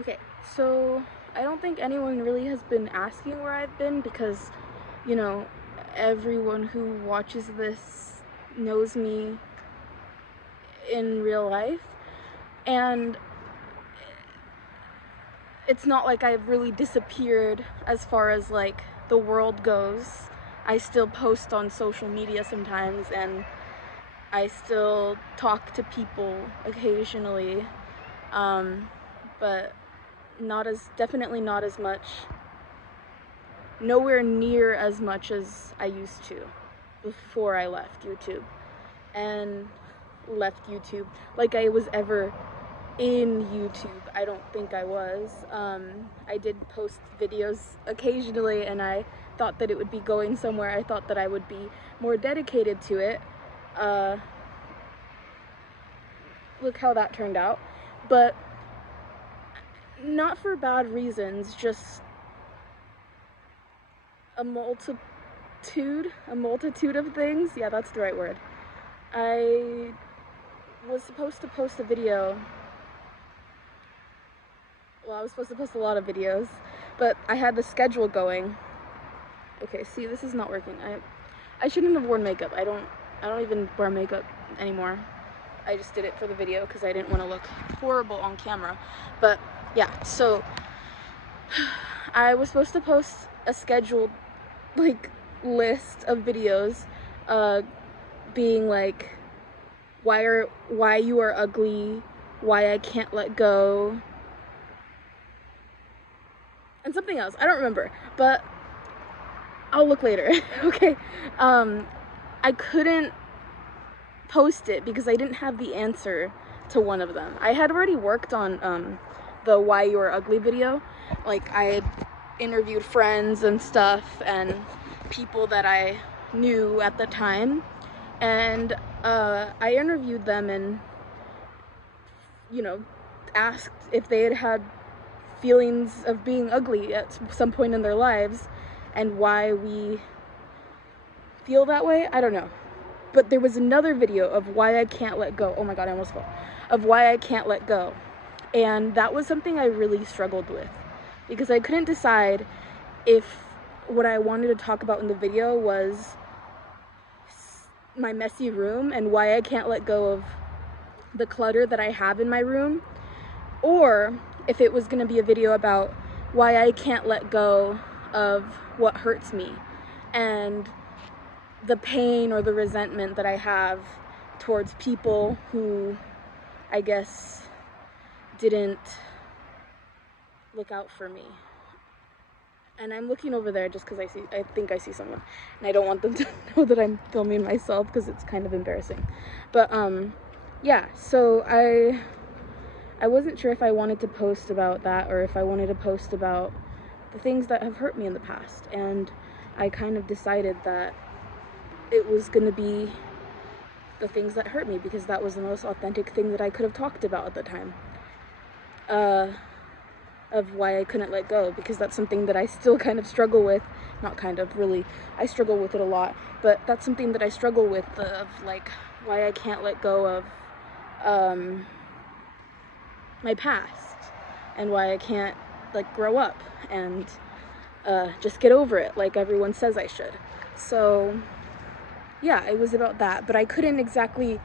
Okay, so I don't think anyone really has been asking where I've been because, you know, everyone who watches this knows me in real life. And it's not like I've really disappeared as far as like the world goes. I still post on social media sometimes and I still talk to people occasionally. But definitely not as much, nowhere near as much as I used to before I left YouTube. And left YouTube like I was ever in YouTube. I don't think I was. I did post videos occasionally and I thought that it would be going somewhere. I thought that I would be more dedicated to it. Look how that turned out. But not for bad reasons, just a multitude of things. Yeah, that's the right word. I was supposed to post a video. Well, I was supposed to post a lot of videos, but I had the schedule going. Okay, see, this is not working. I shouldn't have worn makeup. I don't even wear makeup anymore. I just did it for the video because I didn't want to look horrible on camera. But yeah, so I was supposed to post a scheduled like list of videos being like why you are ugly, why I can't let go, and something else. I don't remember, but I'll look later. Okay. I couldn't post it because I didn't have the answer to one of them. I had already worked on the why you are ugly video. Like I had interviewed friends and stuff and people that I knew at the time, and I interviewed them and asked if they had feelings of being ugly at some point in their lives and why we feel that way. I don't know. But there was another video of why I can't let go. Oh my god, I almost fell. Of why I can't let go. And that was something I really struggled with because I couldn't decide if what I wanted to talk about in the video was my messy room and why I can't let go of the clutter that I have in my room, or if it was going to be a video about why I can't let go of what hurts me and the pain or the resentment that I have towards people who I guess didn't look out for me. And I'm looking over there just because I think I see someone, and I don't want them to know that I'm filming myself because it's kind of embarrassing. But yeah, so I wasn't sure if I wanted to post about that or if I wanted to post about the things that have hurt me in the past, and I kind of decided that it was going to be the things that hurt me because that was the most authentic thing that I could have talked about at the time. Of why I couldn't let go, because that's something that I still kind of struggle with. Not kind of, really. I struggle with it a lot, but that's something that I struggle with, of like why I can't let go of my past and why I can't like grow up and just get over it like everyone says I should. So yeah, it was about that, but I couldn't exactly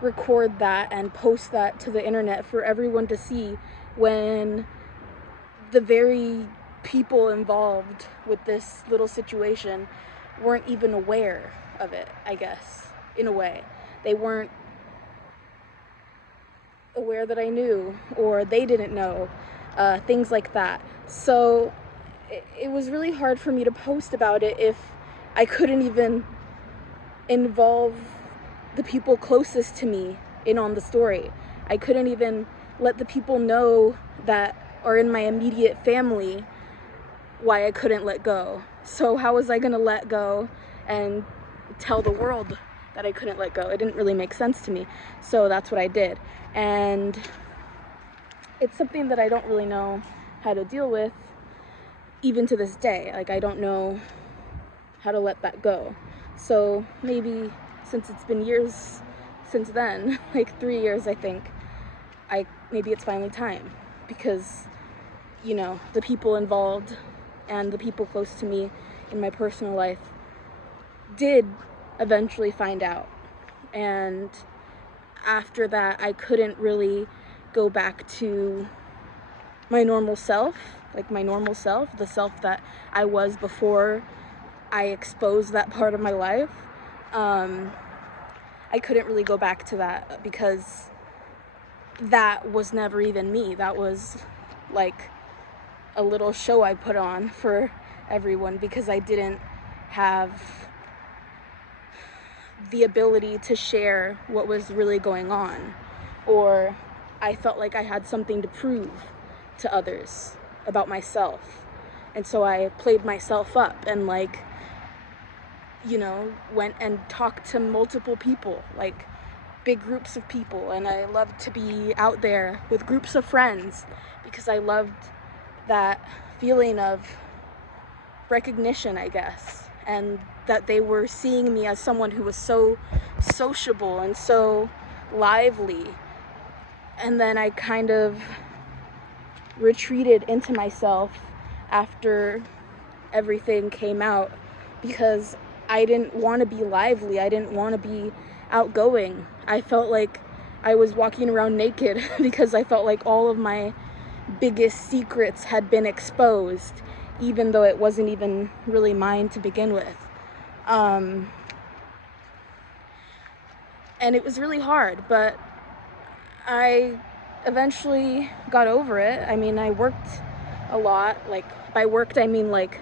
record that and post that to the internet for everyone to see when the very people involved with this little situation weren't even aware of it, I guess, in a way. They weren't aware that I knew, or they didn't know, things like that. So it was really hard for me to post about it if I couldn't even involve the people closest to me in on the story. I couldn't even let the people know that are in my immediate family why I couldn't let go. So how was I gonna let go and tell the world that I couldn't let go? It didn't really make sense to me. So that's what I did. And it's something that I don't really know how to deal with even to this day. Like, I don't know how to let that go. So maybe since it's been years since then, like 3 years, I think, maybe it's finally time, because you know, the people involved and the people close to me in my personal life did eventually find out. And after that, I couldn't really go back to my normal self, like my normal self, the self that I was before I exposed that part of my life. I couldn't really go back to that because that was never even me. That was like a little show I put on for everyone because I didn't have the ability to share what was really going on, or I felt like I had something to prove to others about myself. And so I played myself up and, like, you know, went and talked to multiple people, like big groups of people, and I loved to be out there with groups of friends because I loved that feeling of recognition, I guess, and that they were seeing me as someone who was so sociable and so lively. And then I kind of retreated into myself after everything came out because I didn't want to be lively. I didn't want to be outgoing. I felt like I was walking around naked because I felt like all of my biggest secrets had been exposed, even though it wasn't even really mine to begin with. And it was really hard, but I eventually got over it. I mean, I worked a lot. Like, by worked, I mean like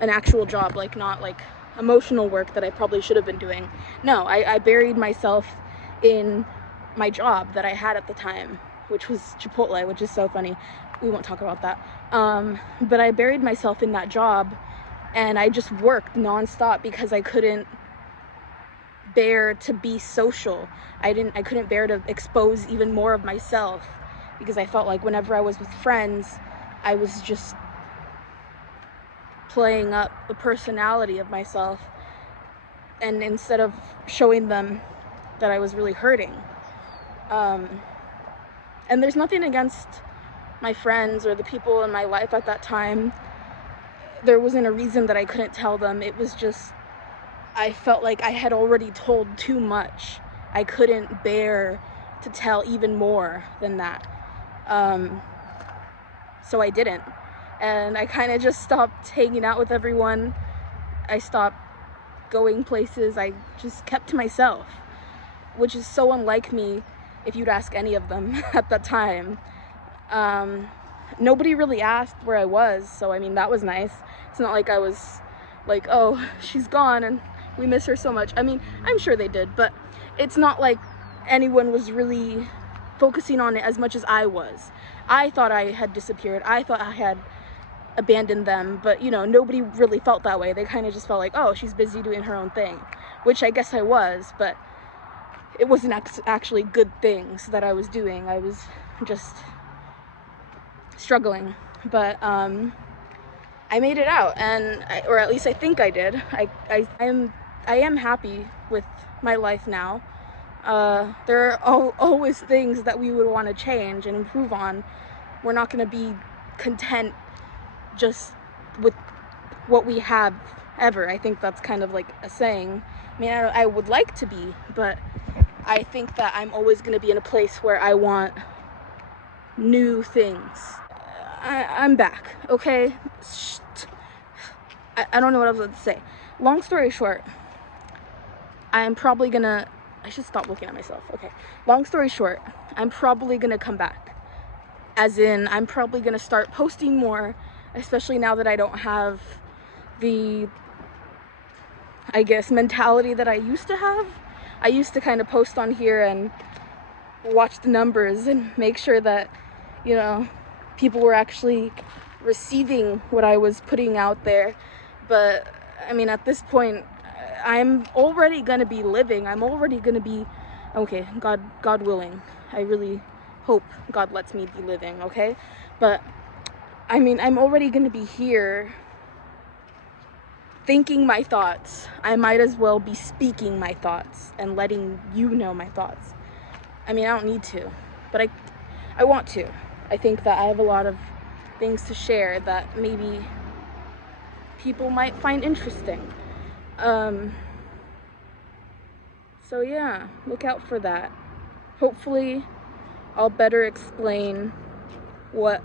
an actual job, like not like emotional work that I probably should have been doing. No, I buried myself in my job that I had at the time, which was Chipotle, which is so funny. We won't talk about that. But I buried myself in that job, and I just worked nonstop because I couldn't bear to be social. I couldn't bear to expose even more of myself because I felt like whenever I was with friends, I was just playing up the personality of myself, and instead of showing them that I was really hurting. And there's nothing against my friends or the people in my life at that time. There wasn't a reason that I couldn't tell them. It was just, I felt like I had already told too much. I couldn't bear to tell even more than that. So I didn't. And I kind of just stopped hanging out with everyone. I stopped going places. I just kept to myself, which is so unlike me if you'd ask any of them at that time. Nobody really asked where I was, so I mean, that was nice. It's not like I was like, oh, she's gone and we miss her so much. I mean, I'm sure they did, but it's not like anyone was really focusing on it as much as I was. I thought I had disappeared. I thought I had abandoned them, but you know, nobody really felt that way. They kind of just felt like, oh, she's busy doing her own thing, which I guess I was, but it wasn't actually good things that I was doing. I was just struggling. But I made it out, and or at least I think I did. I am happy with my life now. There are always things that we would want to change and improve on. We're not going to be content just with what we have ever. I think that's kind of like a saying. I mean, I would like to be, but I think that I'm always going to be in a place where I want new things. I'm back, okay? I don't know what I was about to say. Long story short, I'm probably gonna, I should stop looking at myself, okay. Long story short, I'm probably gonna come back. As in, I'm probably gonna start posting more, especially now that I don't have the, I guess, mentality that I used to have. I used to kind of post on here and watch the numbers and make sure that, you know, people were actually receiving what I was putting out there. But I mean, at this point, I'm already gonna be living. I'm already gonna be, okay, God willing. I really hope God lets me be living, okay? But I mean, I'm already gonna be here thinking my thoughts. I might as well be speaking my thoughts and letting you know my thoughts. I mean, I don't need to, but I want to. I think that I have a lot of things to share that maybe people might find interesting. So yeah, look out for that. Hopefully I'll better explain what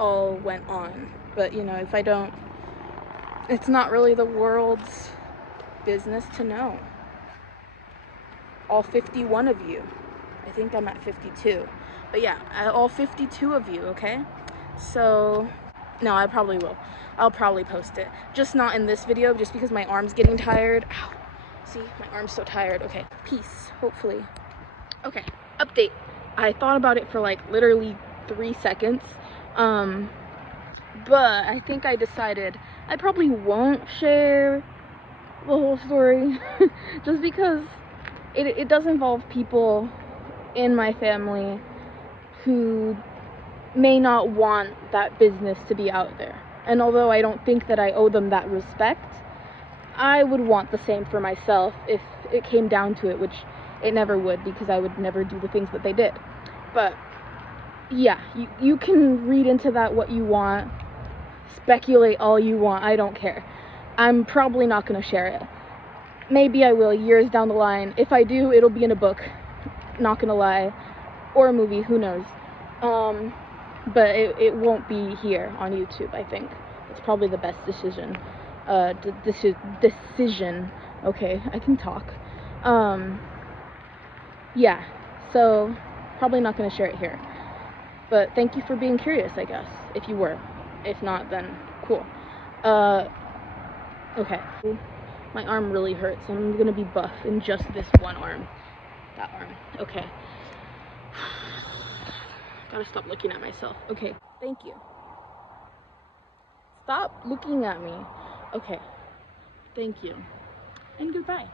all went on. But you know, if I don't, it's not really the world's business to know. All 51 of you. I think I'm at 52. But yeah, all 52 of you, okay? So, no, I probably will. I'll probably post it. Just not in this video, just because my arm's getting tired. Ow. See, my arm's so tired. Okay, peace, hopefully. Okay, update. I thought about it for like literally 3 seconds. But I think I decided I probably won't share the whole story. Just because it does involve people in my family who may not want that business to be out there. And although I don't think that I owe them that respect, I would want the same for myself if it came down to it, which it never would, because I would never do the things that they did. But yeah, you can read into that what you want, speculate all you want, I don't care. I'm probably not going to share it. Maybe I will years down the line. If I do, it'll be in a book, not gonna lie, or a movie, who knows. But it won't be here on YouTube, I think. It's probably the best decision. Decision. Okay, I can talk. Yeah, so probably not gonna share it here. But thank you for being curious, I guess, if you were. If not, then cool. Okay. My arm really hurts. I'm gonna be buff in just this one arm. That arm. Okay. Gotta stop looking at myself. Okay. Thank you. Stop looking at me. Okay. Thank you. And goodbye.